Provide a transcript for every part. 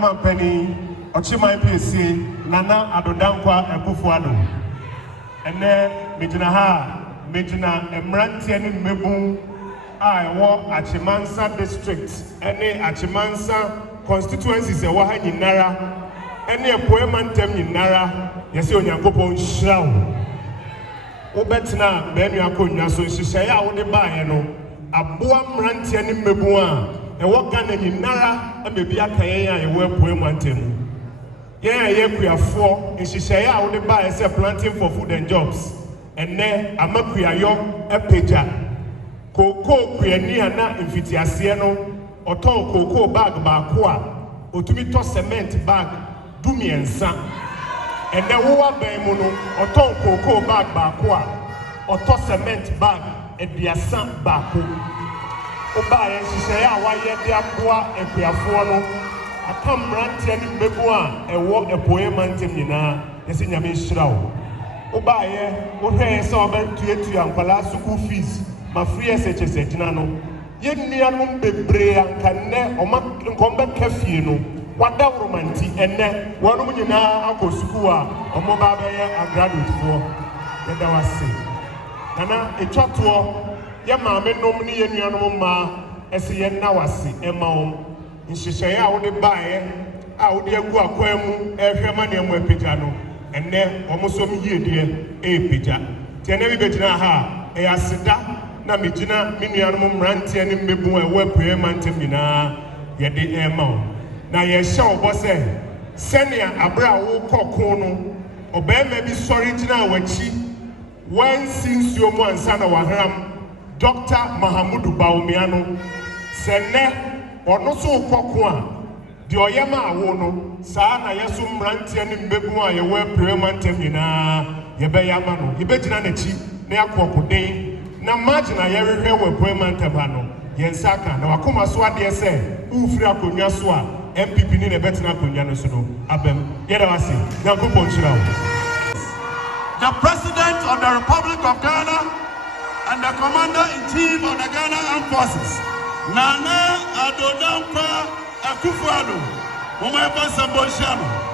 Chairman Penny, Ochima PSC, Nana Adodankwa Akuffo-Addo. And then Medina Emrantiani Mebu, I walk Achimansa district, any Achimansa constituencies, a Wahan in Nara, any a poemantem in Nara, yes, you Yankopon Shroud. Obetina, Benuakonya, so she say, I would buy, a boam rantiani Mebua, a wakan in Nara, and maybe a Kaya, a well poemantem. Yeah, we are four, and she say, I would buy a planting for food and jobs. And then I'm a young epeja. Cocoa Quiana Infitiasiano, or ton cocoa bag bakwa, or to be toss cement bag, dumi and san. And then who are bemono, or ton cocoa bag bakwa, or toss cement bag, and the san baku. Oba and she say, why yet they are poor and we are four. I come ranting in Bebua and walk a poemantem in a Yamin Shroud. Obaye, Ohe saw about to and Pala school fees, my free SHS Nano. Yet near Bebre and Cane or Combat Cafino, what that romantic and then one woman now Uncle Sukua or Mobile and graduate for that I was saying. Nana, a chat to Yama, nominee and Yanoma, as he now was saying, Emma. In Shishaya, I would buy, I would go a quemu, a Herman and Wepijano. And then almost some year, dear, a pija. Tianevi Betina ha, a asida, Namijina, Minianum Rantian in Bebu and Web Mantemina, yet the airmount. Now, yes, shall was say, Senia Abra will call Kono, or Ben may be sorry to now when she, when since your one son of Wahram, Dr. Mahamudu Baumiano, Sene, or no so Kokwa. The Oyama wono, Sana Yasum Rantian in Bebua, your web Premantem, Yabayamano, Hibetaneti, Neaquapude, Namagina, every hair were Prematabano, Yensaka, Nawakuma Swat, yes, Ufria Kunyaswa, MPP in a better Kunyanosuno, Abem, Yedawasi, Nakupon Shroud. The President of the Republic of Ghana and the Commander-in-Chief of the Ghana Armed Forces, Nana Adodankwa Akuffo-Addo, Umaipa Samboshano.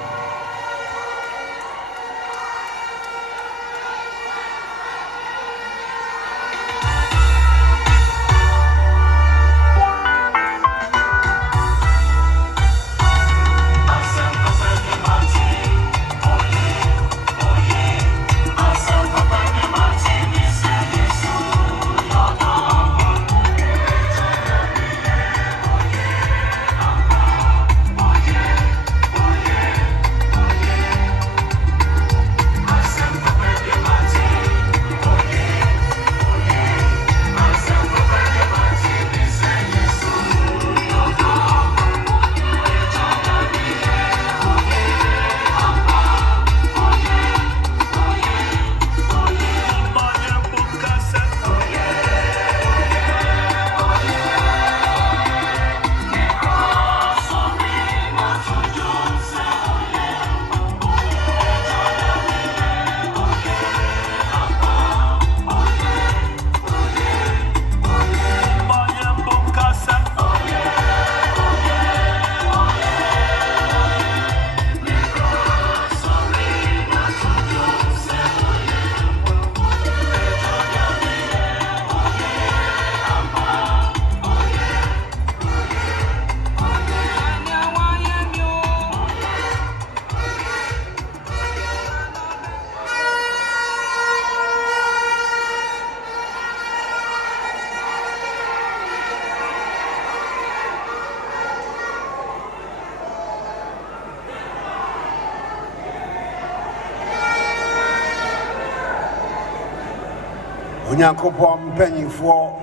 Onyankopon mpanyinfo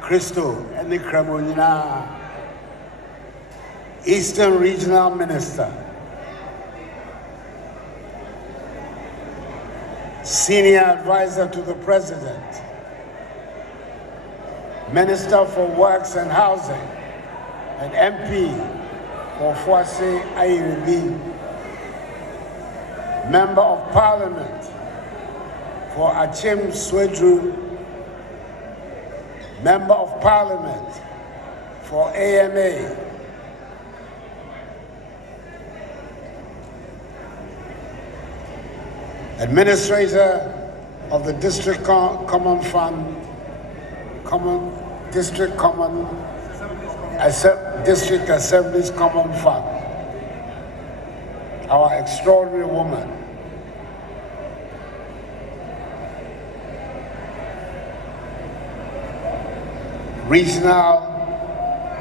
Christo ene Kramonyina Eastern Regional Minister Senior Advisor to the President Minister for Works and Housing and MP for Fuase Ayiribi Member of Parliament for Akyem Oda, Member of Parliament for AMA, Administrator of the District Common Fund, District Assembly's Common Fund, our extraordinary woman, Regional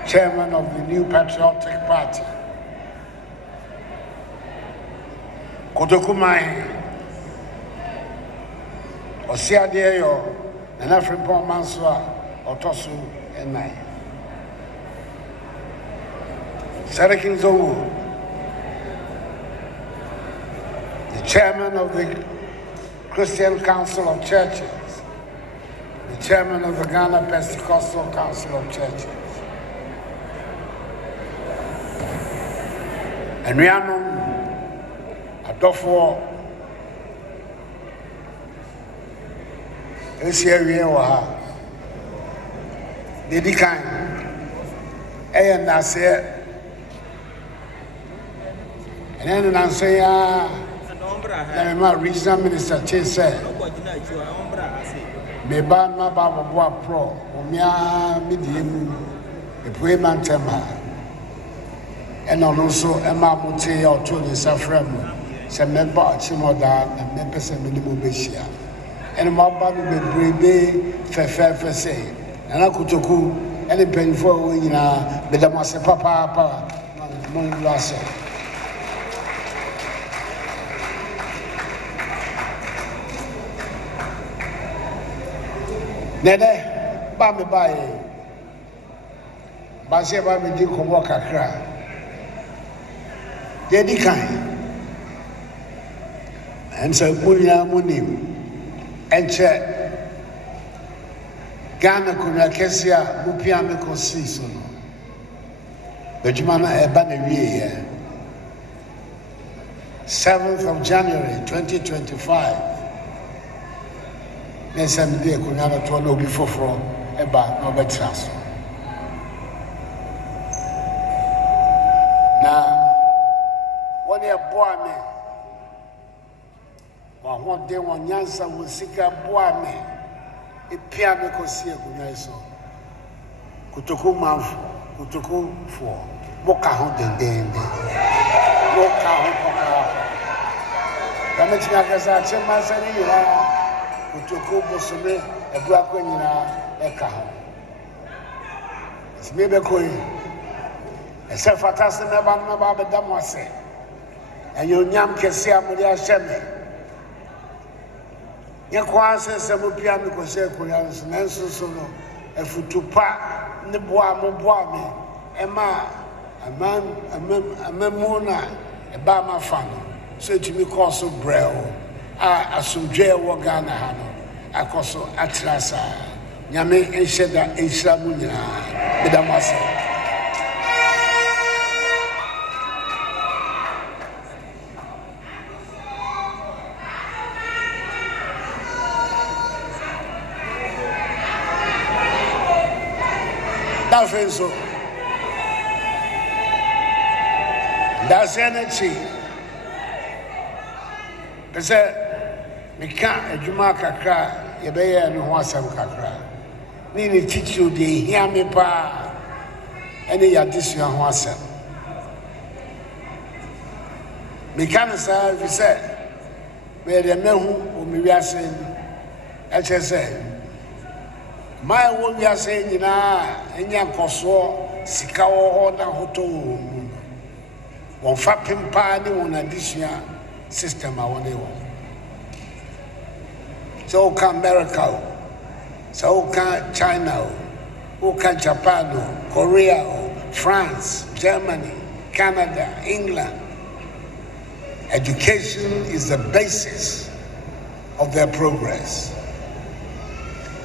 Chairman of the New Patriotic Party, Kotokumai, Osiadeyo, and Afripon Mansua, Otosu, and Nai. Sarakin Zowu, the Chairman of the Christian Council of Churches, the Chairman of the Ghana Pentecostal Council of Churches, and Rihanna Adofo, Eshiawa, Dedikan, and Nasir, and then I say, my regional minister said, me ban my Baba Boa Pro, Omia Midian, the Pueman Tema, and also Emma Mute or Tony Safremo, some member of Akyem Oda and members of Minimum Beshia. And my body be brave, fair say, and I could talk any painful in a Bedamasa Papa, Mon Glass. Nede, Bambi Baye, Basia Bambi Diko Waka Cra. Dedikan, and so Mulia Munim, and check Ghana Kuna Kessia, Mupiamico season. Bejumana Ebanawi, 7th of January 2025. Next day, Kunana to no before from Eba, no better. Now, one year boy me, one day one Yansa will seek a boy me, a piano cosia Kunaiso. Kutuku mouth, Kutuku for Moka Honda Dende, Moka Honda. Ramachinakas, Chemasari. Kutuku Bosome, a black one in a car. It's maybe going. A self attachment about the Damwase. And your Yam Kessia Mudia Sheme. Yakwase Samupian Cosequans, Nancy Sono, a Futupa, Neboa Moboame, Emma, a Memona, a Bama fan. So to me, cause of Braille. Asumdwe wo Ghana ha no akoso atrasa nyame enhyeda enhyiramu nyina bedamase dafenso that's energy pese Mika Juma Kakra, Yabaya and Wasam Kakra. Nini teach you the Yami Pa, any addition Wasam. Mekanisa, if you said, where the men who we are saying, HSA. My word, we are saying, in Yan Koso, Sikawa, Honda, Hoto, one fapping party, one addition system, I want to. So can America, so can China, who can Japan, Korea, France, Germany, Canada, England. Education is the basis of their progress.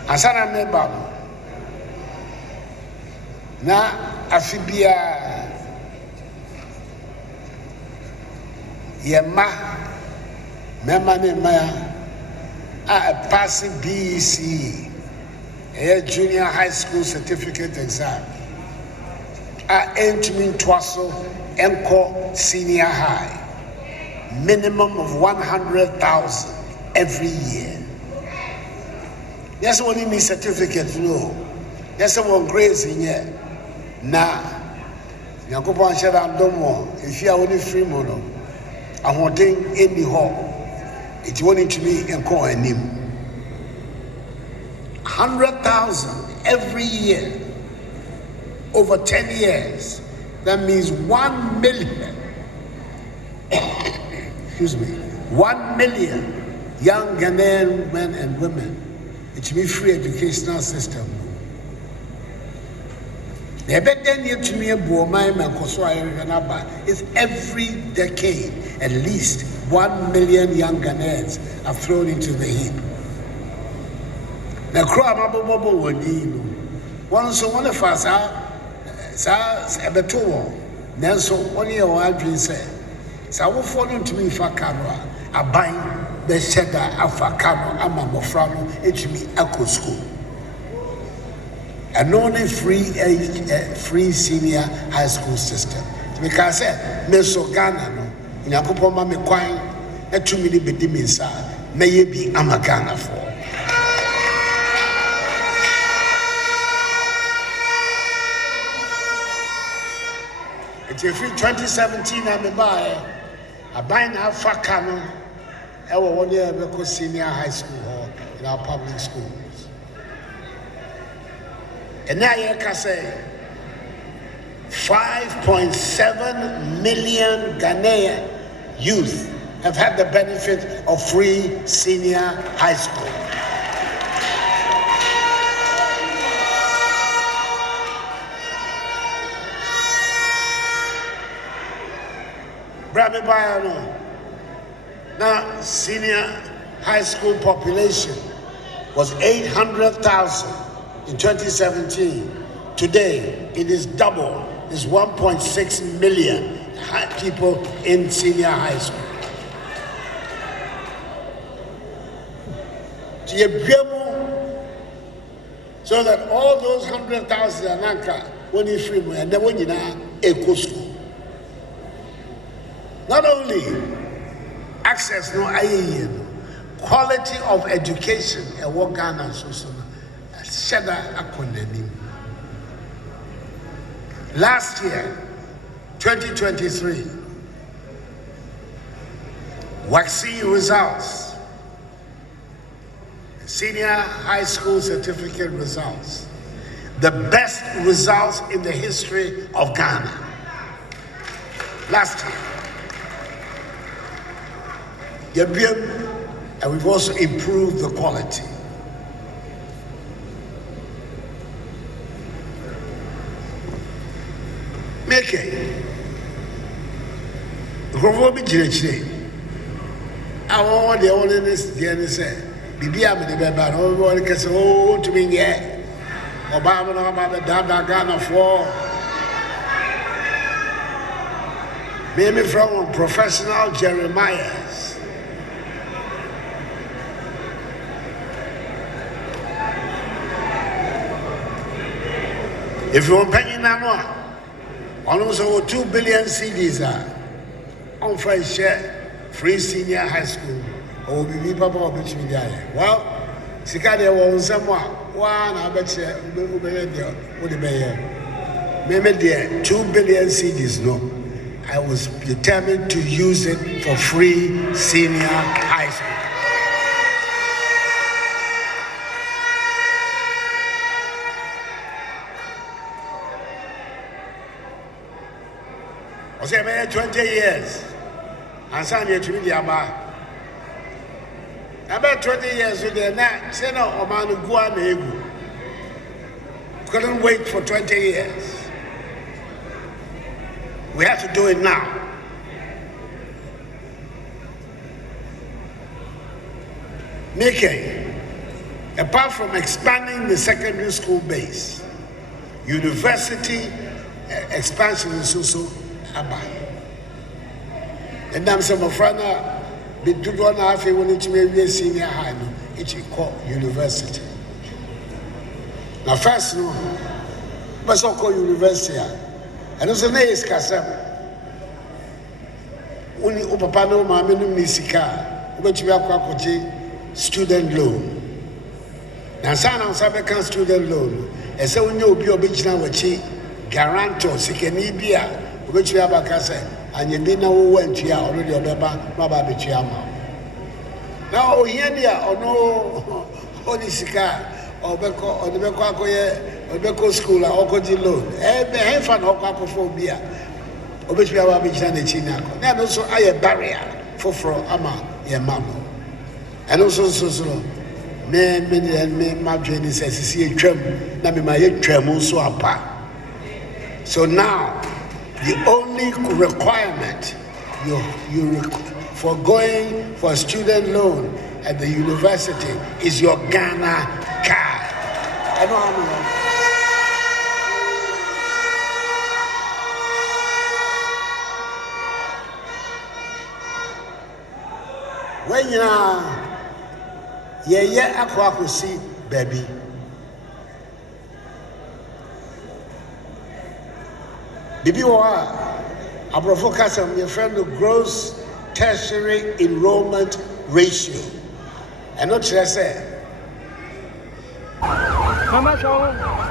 Asana Nebano. Na afibia Yema Memane Maya. A passing BEC, a junior high school certificate exam. Entering Twasso, Enco senior high. Minimum of 100,000 every year. Yes, one in his certificate, no. Yes, one grace in here. Now, Yakupon said, I don't more. If you are only free mono, I want in the hall. It's wanting to be and call a name. 100,000 every year, over 10 years. That means 1 million. Excuse me, 1 million young Ghanaian men and women. It should be free educational system. It's every decade, at least 1 million young Ghanaians are thrown into the heap. Now, one of us are a better Nelson, 1 year old dream said, so I will follow to me for camera. I buy the cheddar alpha camera, I'm a mofrano, HB Echo School. And only free senior high school system. Because I said, Meso Ghana, no, in Akuffo-Addo me kwine, a 2 minute bedimisa, may be Amagana for. It's a free 2017, I'm a buyer. I buy now for Kano, our 1 year because senior high school hall in our public schools. And now you can say 5.7 million Ghanaian youth have had the benefit of free senior high school. Brami Bayano. Now, senior high school population was 800,000 in 2017. Today, it is double. It's 1.6 million people in senior high school. So that all those 100,000 Ananka, when you free, and then when you know, eco school. Not only access, no quality of education, and what Ghana so last year, 2023, vaccine results, senior high school certificate results, the best results in the history of Ghana. Last year. And we've also improved the quality. Make it. I want the onliness, the end say, Bibi, I'm the baby, no one can say, oh, to me, yeah. Obama, no, Obama, Dada, Ghana, for. Maybe from professional Jeremiahs. If you want penny now, almost over 2 billion CDs are on free share, free senior high school, or be papa or bitch me there. Well, Sikadia was someone, one, I bet you, would be here. Maybe there 2 billion CDs, no. I was determined to use it for free senior high school. I said, 20 years. And some year to be the Aba. About 20 years with the night, say no, Omanu Guanegu. Couldn't wait for 20 years. We have to do it now. Nikkei, apart from expanding the secondary school base, university expansion is also about. And I'm some of Frana, be 2.5 years when it's maybe a senior high, it's called university. Now, first, no, but so called university. And also, there is Kasam. Only Upapano, Mamma Nisika, which we are Kwakoji. student loan. Now, some student loan. And so when you be obliging which guarantor, Sikenibia, which you have a cassa, and you be now went to already or Baba Bichiama. Now, here or no, Holy Sika, or Beko, or the Beko school, or Koji loan. And the Hefan or Akuffo-Addo, which we have a China. Then also, I a barrier for Ama, your mamma. And also, me my journey says see a tram na me my tram so apart. So now the only requirement for going for a student loan at the university is your Ghana card. I know how many. When you are Akuffo-Addo, baby. Bibi wa abrofo kasam your friend the gross tertiary enrollment ratio. And not just say. Mama show.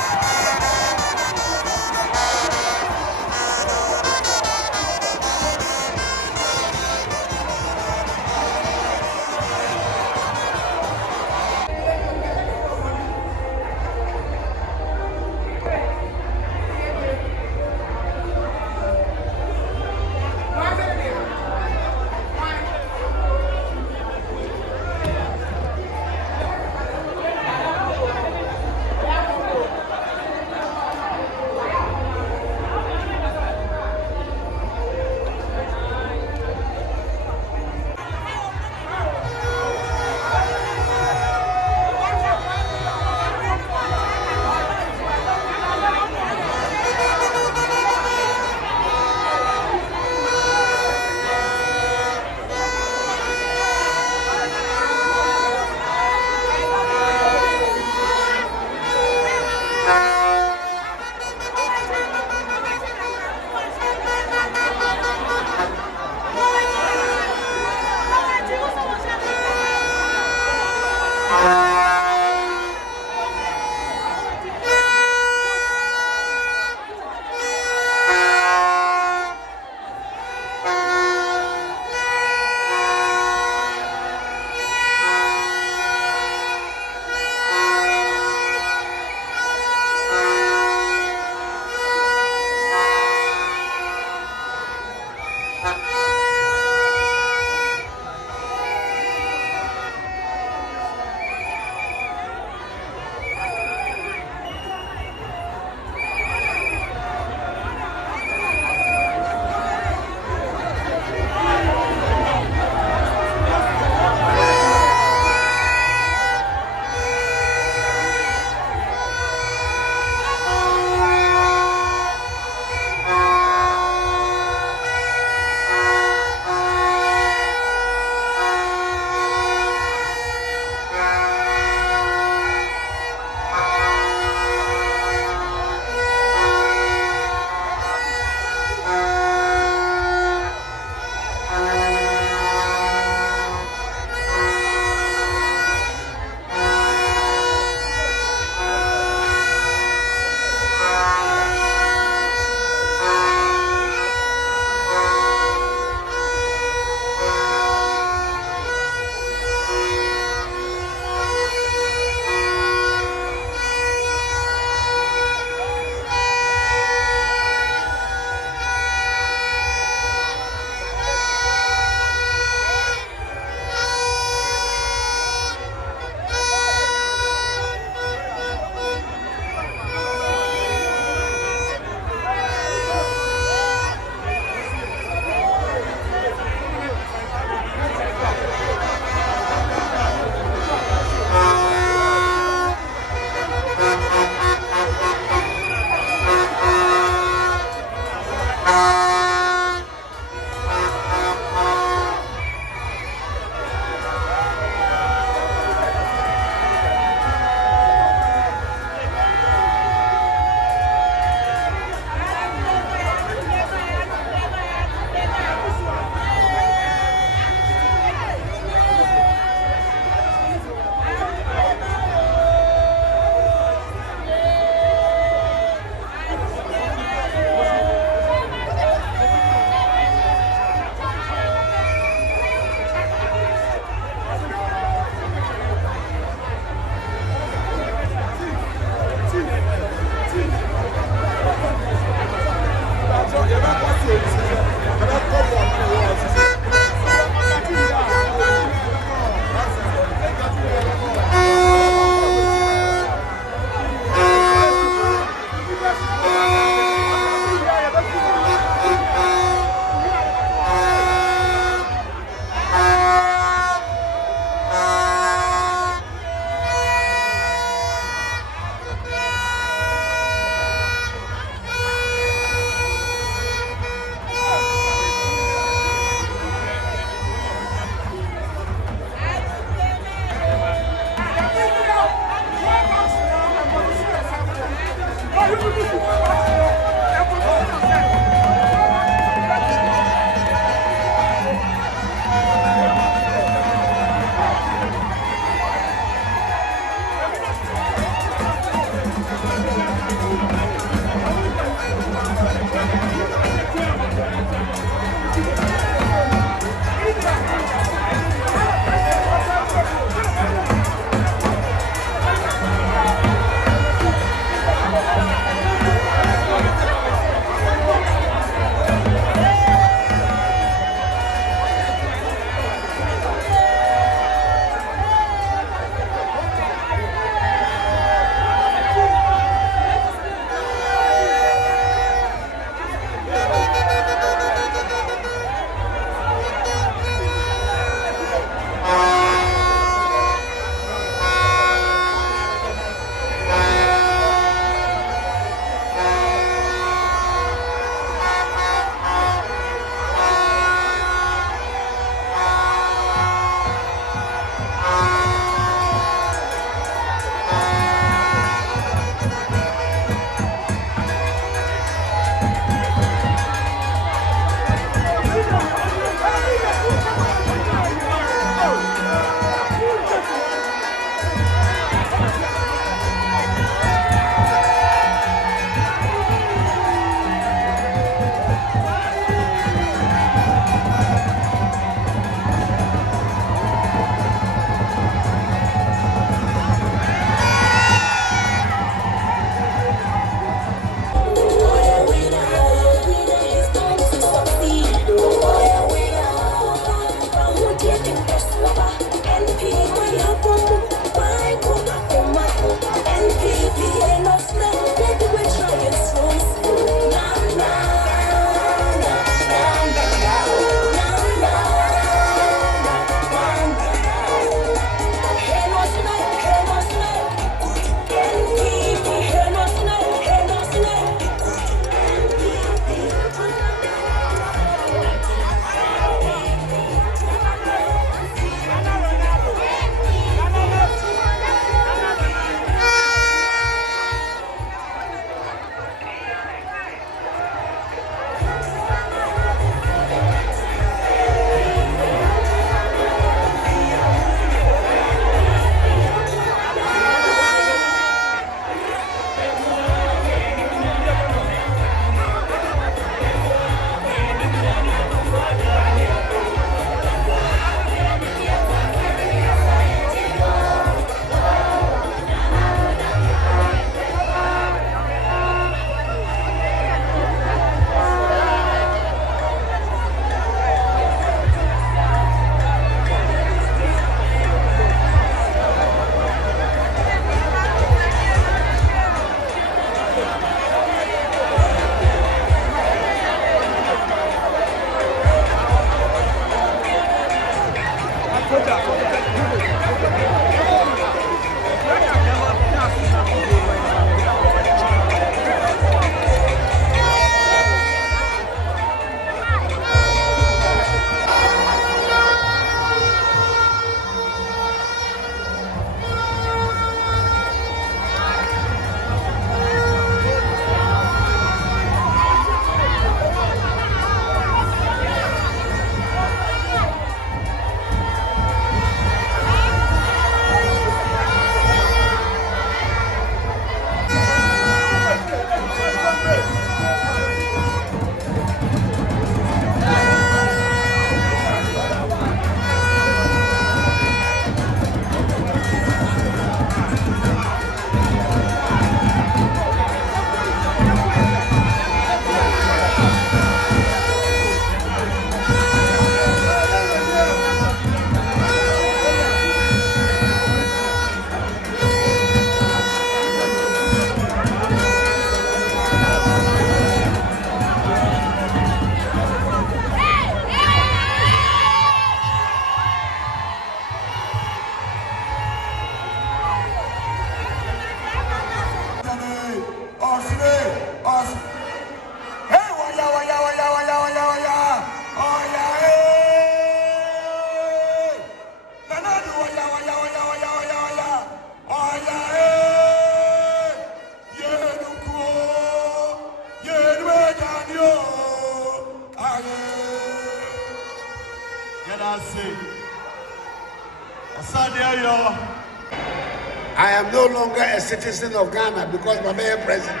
I am no longer a citizen of Ghana because my mayor president.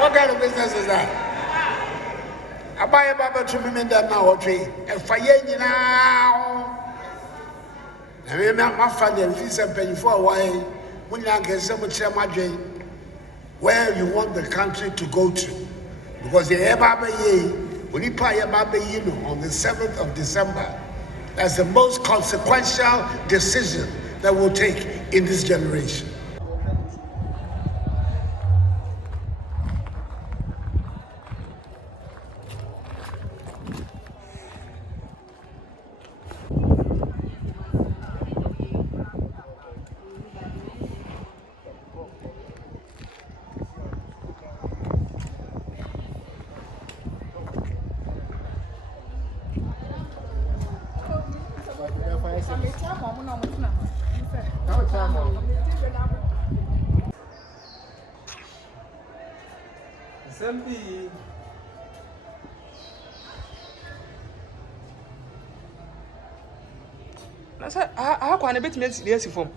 What kind of business is that? I buy a baba to me that now tree and fire now. I mean, my family and fees and pay for a while when you get so much where you want the country to go to. Because the Baba Ye, when you pay a Baba on the 7th of December, that's the most consequential decision that we'll take in this generation. How can I bet me yes from?